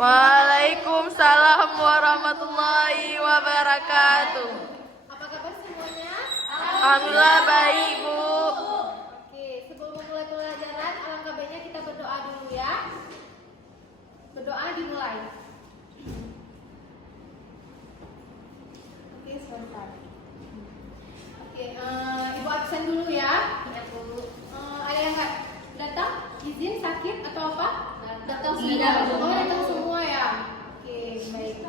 Waalaikumsalam warahmatullahi wabarakatuh. Apa kabar semuanya? Alhamdulillah baik, Bu. Oke, sebelum memulai pelajaran, alangkah baiknya kita berdoa dulu ya. Berdoa dimulai. Oke, sebentar. Oke, Ibu absen dulu ya. Ya, Bu. Ada yang nggak datang? Izin sakit atau apa? Datang semua. Oh, datang semua ya. Oke, baik.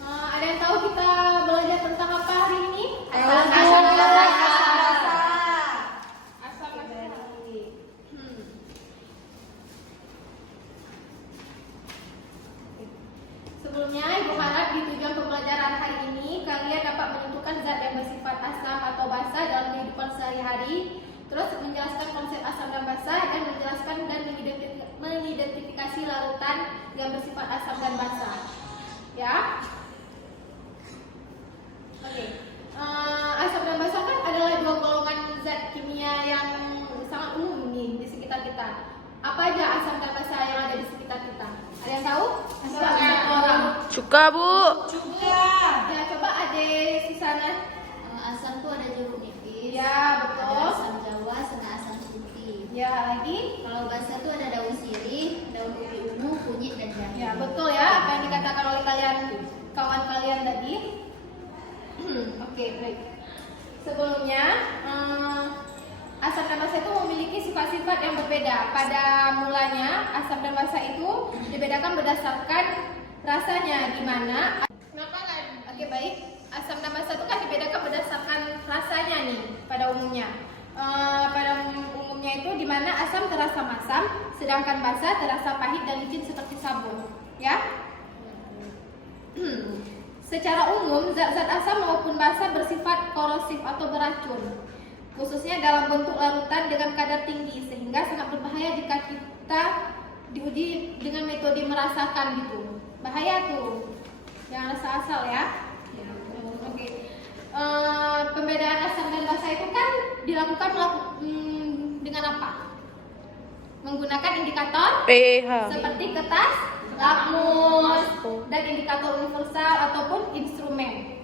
Ada yang tahu kita belajar tentang apa hari ini? Asam dari. Sebelumnya, Ibu harap di tujuan pembelajaran hari ini kalian dapat menentukan zat yang bersifat asam atau basa dalam kehidupan sehari-hari, terus menjelaskan konsep asam dan basa, dan menjelaskan dan mengidentifikasi larutan yang bersifat asam dan basa. Ya. Oke. Asam dan basa kan adalah dua golongan zat kimia yang sangat umum nih di sekitar kita. Apa aja asam dan basa yang ada di sekitar kita? Ada yang tahu? Orang. Cuka, Bu. Ya, coba adik di sana. Asam tuh ada jeruk nipis. Ya, betul. Ada asam Jawa, sama asam putih. Ya, lagi. Kalau basa tuh ada daun sirih, daun ubi ungu, kunyit dan jahe. Ya, betul ya apa yang dikatakan oleh kalian, kawan kalian tadi. Oke, baik. Sebelumnya, asam dan basa itu memiliki sifat-sifat yang berbeda. Pada mulanya, asam dan basa itu dibedakan berdasarkan rasanya, di mana. Oke, baik. Asam dan basa itu kan dibedakan berdasarkan rasanya nih pada umumnya. Pada umumnya itu di mana asam terasa masam, sedangkan basa terasa pahit dan licin seperti sabun. Ya. Secara umum, zat-zat asam maupun basa bersifat korosif atau beracun, khususnya dalam bentuk larutan dengan kadar tinggi, sehingga sangat berbahaya jika kita diuji dengan metode merasakan gitu. Bahaya tuh, jangan rasa asal ya. Oke. Pembedaan asam dan basa itu kan dilakukan dengan apa? Menggunakan indikator pH. seperti kertas, lakmus, dan indikator universal ataupun instrumen.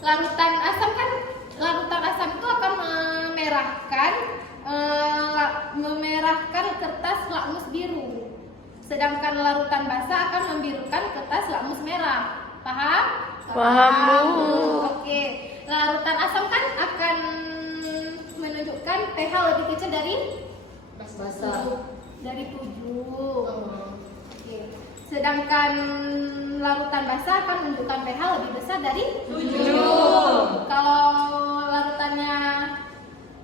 Larutan asam itu akan memerahkan kertas lakmus biru, sedangkan larutan basa akan membirukan kertas lakmus merah. Paham? Paham, Bu. Oke. Larutan asam kan akan menunjukkan pH lebih kecil dari Basa. dari 7. Oke. Sedangkan larutan basa akan menunjukkan pH lebih besar dari 7. Kalau larutannya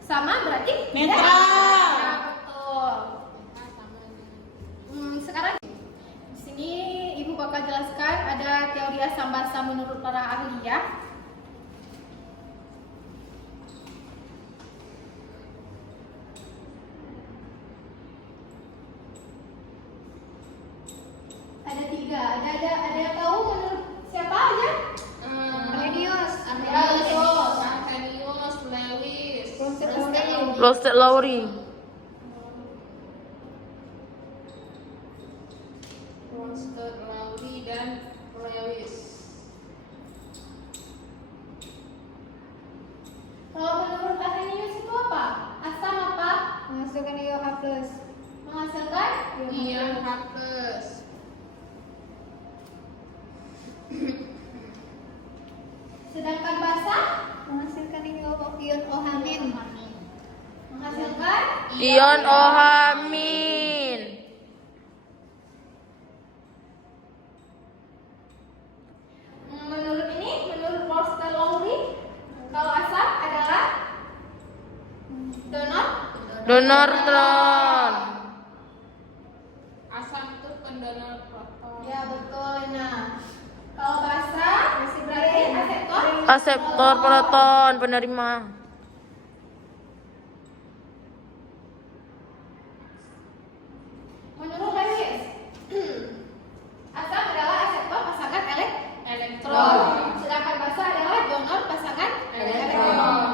sama berarti netral. Ya, betul. Sekarang di sini Ibu bakal jelaskan ada teori asam basa menurut para ahli ya. Ada 3. Ada yang tahu menurut siapa aja? Arrhenius, Lewis, Roasted Lowry. Ronstadt, Lowry, dan Lewis. Kalau menurut Arrhenius itu apa? Asam apa? Menghasilkan IOH+. Menghasilkan Ion H+. sedangkan basa Menghasilkan ion OH-. menghasilkan Ion OH-. menurut Roasted Lowry, kalau asam adalah Donor tron. Asam itu pendonor proton. ya betul. Nah, kalau basa berarti aseptor. Aseptor proton penerima. Menurut Lewis, asam adalah aseptor pasangan Elektron. sedangkan basa adalah donor pasangan Elektron.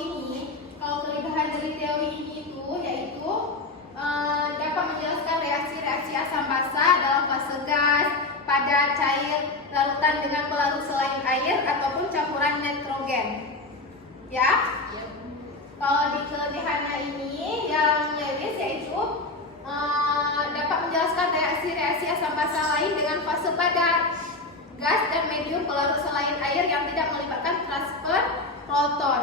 ini, kalau kelebihan dari teori ini itu yaitu dapat menjelaskan reaksi-reaksi asam basa dalam fase gas, padat, cair, larutan dengan pelarut selain air ataupun campuran nitrogen. Ya? Kalau di kelebihannya ini yang Lewis yaitu dapat menjelaskan reaksi-reaksi asam basa lain dengan fase padat, gas dan medium pelarut selain air yang tidak melibatkan transfer proton.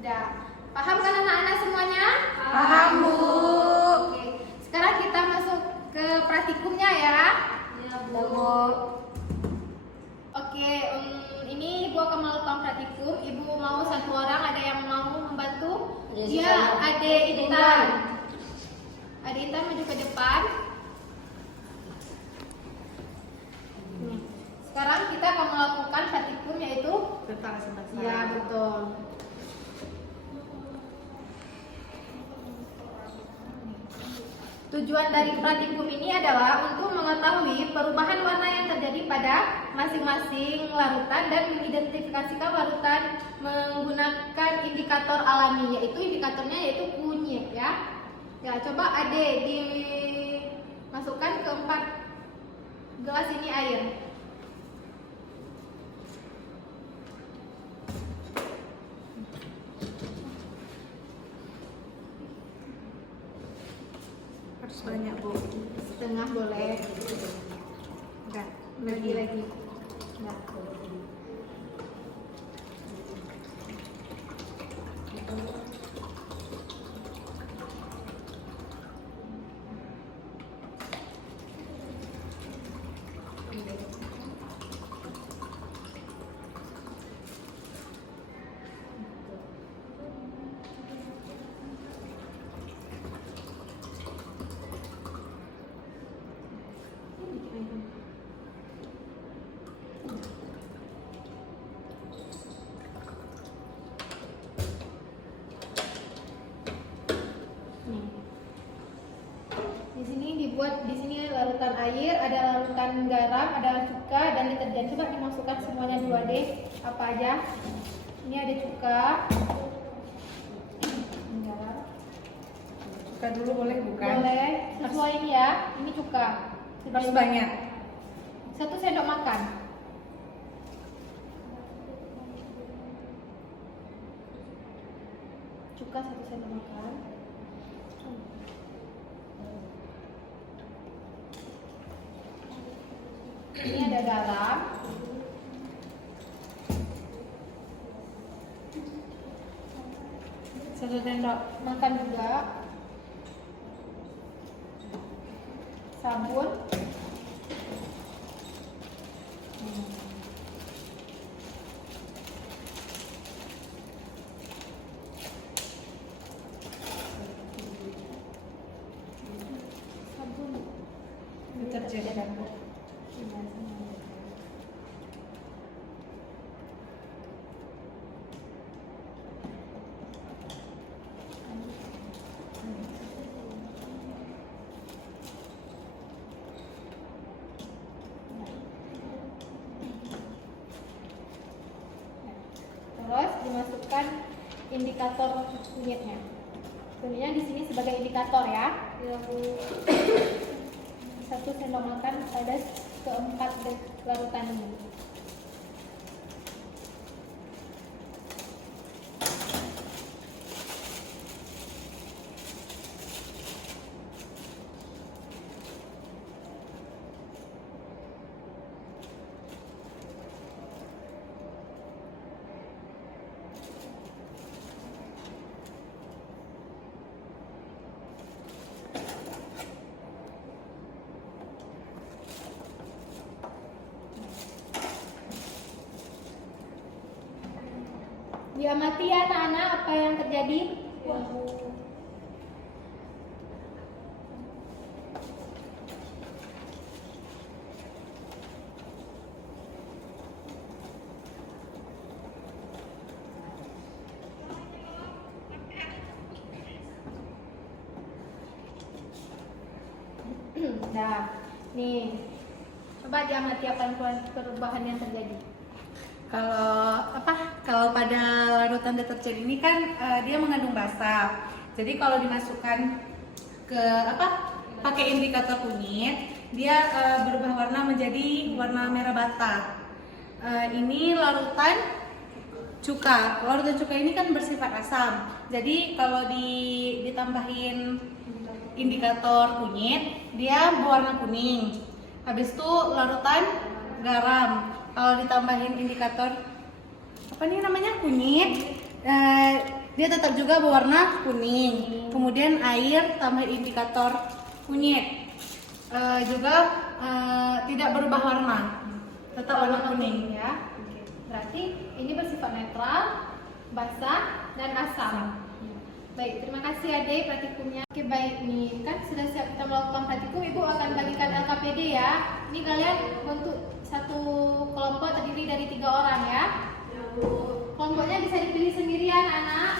Dah. Paham kan anak-anak semuanya? Paham, Bu. Oke. Sekarang kita masuk ke praktikumnya ya. Ya, Bu. Oke, ini Ibu akan melakukan praktikum. Ibu mau satu orang, ada yang mau membantu? Iya, Ade Intan. Ade Intan maju ke depan. Sekarang kita akan melakukan praktikum yaitu Tentang asam basa. ya betul. Tujuan dari praktikum ini adalah untuk mengetahui perubahan warna yang terjadi pada masing-masing larutan dan mengidentifikasikan larutan menggunakan indikator alami, yaitu indikatornya yaitu kunyit ya. Ya, coba Ade dimasukkan ke 4 gelas ini air. Harus banyak, Bu. Setengah boleh. Enggak. Lagi. Nah. Di sini larutan air, ada larutan garam, ada cuka dan deterjen. Coba dimasukkan semuanya 2D. Apa aja? Ini ada cuka. Garam. Cuka dulu boleh bukan? Boleh. Sesuaiin ya. Ini cuka. Harus banyak. 1 sendok makan. Cuka 1 sendok makan. Ini ada garam. Satu sendok Makan juga. Sabun. Sabun. deterjen. Terus dimasukkan indikator kunyitnya. Kunyitnya di sini sebagai indikator ya. 1 sendok makan pada keempat larutan ini. Diamati ya anak-anak apa yang terjadi. Nah, nih, coba diamati apa perubahan yang terjadi. Kalau kalau pada larutan deterjen ini kan dia mengandung basa. Jadi kalau dimasukkan ke pakai indikator kunyit, dia berubah warna menjadi warna merah bata. Ini larutan cuka. Larutan cuka ini kan bersifat asam. Jadi kalau ditambahin indikator kunyit, dia berwarna kuning. Habis itu larutan garam. Kalau ditambahin indikator kunyit, dia tetap juga berwarna kuning. Kemudian air tambah indikator kunyit, juga tidak berubah warna, tetap warna kuning ya. Berarti ini bersifat netral, basah, dan asam. Baik, terima kasih adik praktikumnya. Oke baik nih, kan sudah siap kita melakukan praktikum. Ibu akan bagikan LKPD ya. Ini kalian untuk satu kelompok terdiri dari 3 orang ya. Kelompoknya bisa dipilih sendirian anak.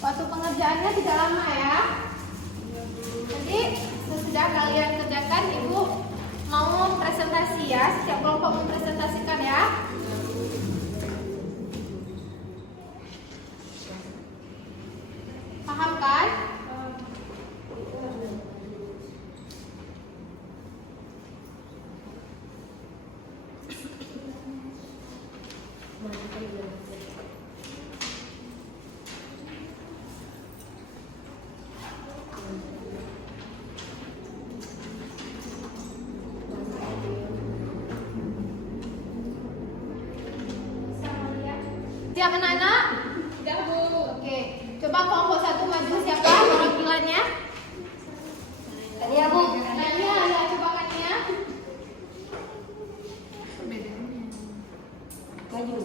Waktu pengerjaannya tidak lama ya. Jadi sesudah kalian kerjakan, ibu mau presentasi ya. Setiap kelompok mempresentasikan ya. Paham kan? Siap anak-anak? Sudah Bu. Oke, coba kelompok 1 maju, siapa perwakilannya? Ya Bu. Kania, ya coba Kania. Maju.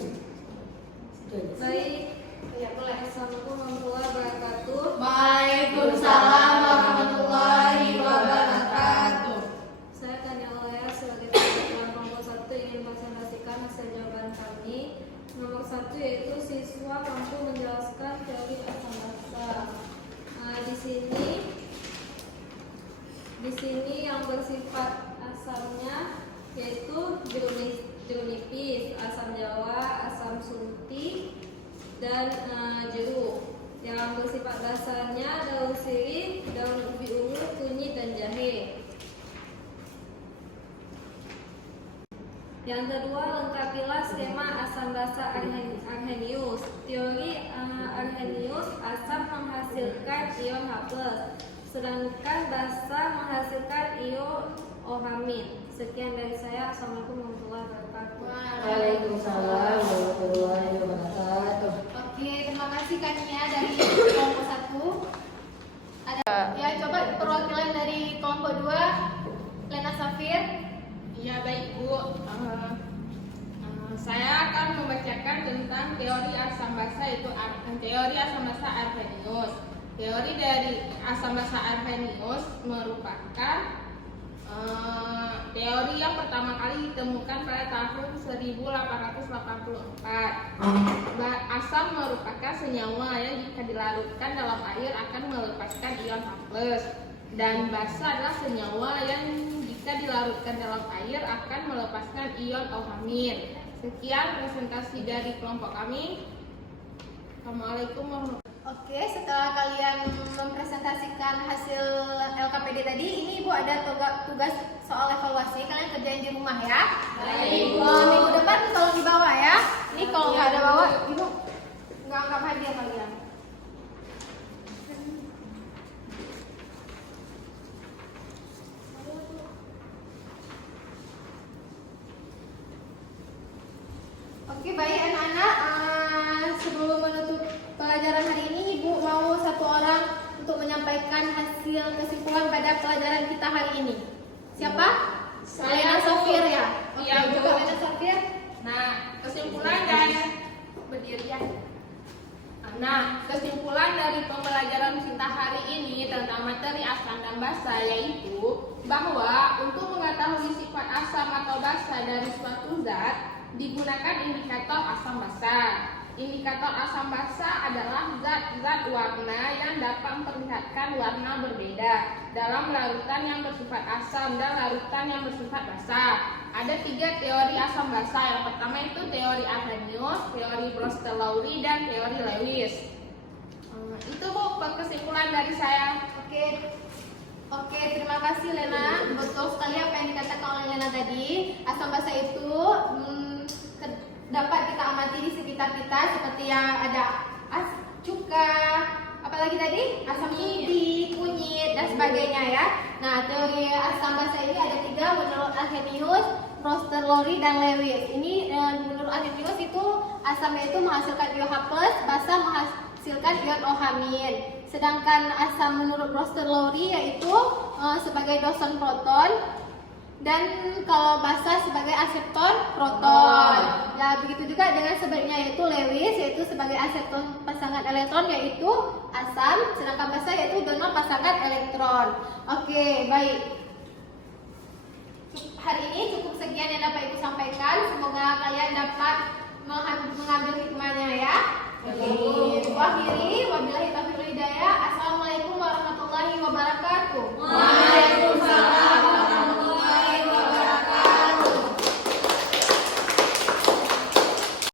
Baik, ya boleh. Assalamualaikum warahmatullahi wabarakatuh. Waalaikumsalam warahmatullahi wabarakatuh. Saya Tania Olea sebagai ketua kelompok 1 ingin presentasikan hasil jawaban kami. Nomor 1 yaitu siswa mampu menjelaskan teori asam basa. Di sini yang bersifat asamnya yaitu jeruk nipis, asam jawa, asam sunti, dan jeruk. Yang bersifat basahnya daun sirih, daun ubi ungu, kunyit, dan jahe. Yang kedua, lengkapilah skema asam basa Arrhenius. Teori Arrhenius, asam menghasilkan ion H+, sedangkan basa menghasilkan ion OH-. Sekian dari saya. Assalamualaikum warahmatullahi wabarakatuh. Waalaikumsalam warahmatullahi wabarakatuh. Oke, terima kasih Kania dari kelompok 1. Ada ya, coba perwakilan dari kelompok 2, Lena Safir. Ya baik Bu, saya akan membacakan tentang teori asam basa, yaitu teori asam basa Arrhenius. Teori dari asam basa Arrhenius merupakan teori yang pertama kali ditemukan pada tahun 1884. Asam merupakan senyawa yang jika dilarutkan dalam air akan melepaskan ion H+, dan basa adalah senyawa yang jika dilarutkan dalam air akan melepaskan ion OH-. Sekian presentasi dari kelompok kami. Assalamualaikum warahmatullahi wabarakatuh. Oke, setelah kalian mempresentasikan hasil LKPD tadi, ini Ibu ada tugas soal evaluasi. Kalian kerjain di rumah ya. Baik, Bu. Minggu depan tolong dibawa ya. Ini kalau nggak ada bawa, Ibu nggak anggap hadiah kalian. Oke, baik anak-anak. Sebelum menutup pelajaran hari ini, Ibu mau 1 orang untuk menyampaikan hasil kesimpulan pada pelajaran kita hari ini. Siapa? Saya, Lena Safir ya. Oke, Iya, Bu. coba Lena Safir. Nah, kesimpulan dan berdiri ya. Nah, kesimpulan dari pembelajaran cinta hari ini tentang materi asam dan basa yaitu bahwa untuk mengetahui sifat asam atau basa dari suatu zat digunakan indikator asam basa. Indikator asam basa adalah zat-zat warna yang dapat memperlihatkan warna berbeda dalam larutan yang bersifat asam dan larutan yang bersifat basa. Ada 3 teori asam basa. Yang pertama itu teori Arrhenius, teori Bronsted-Lowry, dan teori Lewis. Itu Bu kesimpulan dari saya. Oke, terima kasih Lena. Betul sekali apa yang dikatakan oleh Lena tadi. Asam basa itu dapat kita amati di sekitar kita seperti yang ada cuka, apalagi tadi asam putih, kunyit dan sebagainya ya. Nah, teori asam basa ini ada 3 menurut Arrhenius, Bronsted-Lowry, dan Lewis. Ini menurut Arrhenius itu asamnya itu menghasilkan IOH+, basa menghasilkan ion OH-. Sedangkan asam menurut Bronsted-Lowry yaitu sebagai dosen proton, dan kalau basa sebagai aseton proton. Ya, begitu juga dengan sebaliknya yaitu Lewis, yaitu sebagai aseton pasangan elektron yaitu asam, sedangkan basa yaitu donor pasangan elektron. Oke, baik. Hari ini cukup sekian yang dapat Ibu sampaikan. Semoga kalian dapat mengambil hikmahnya ya. Oke. Wabillahi taufiq wal hidayah. Assalamualaikum warahmatullahi wabarakatuh.